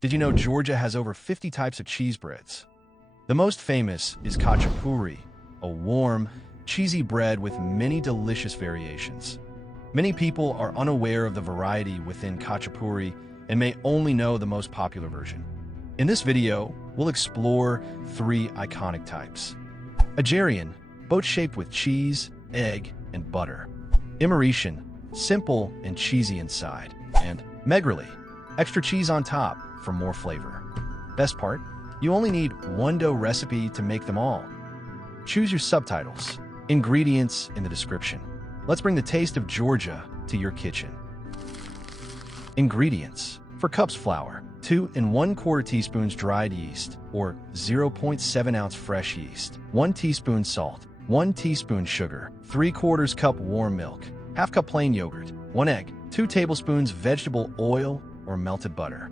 Did you know Georgia has over 50 types of cheese breads? The most famous is khachapuri, a warm, cheesy bread with many delicious variations. Many people are unaware of the variety within khachapuri and may only know the most popular version. In this video, we'll explore three iconic types. Ajarian, boat-shaped with cheese, egg, and butter. Imeretian, simple and cheesy inside. And Megreli, extra cheese on top for more flavor. Best part? You only need one dough recipe to make them all. Choose your subtitles. Ingredients in the description. Let's bring the taste of Georgia to your kitchen. Ingredients. For cups flour, 2 1/4 teaspoons dried yeast, or 0.7 ounce fresh yeast, 1 teaspoon salt, 1 teaspoon sugar, 3/4 cup warm milk, half cup plain yogurt, 1 egg, 2 tablespoons vegetable oil or melted butter.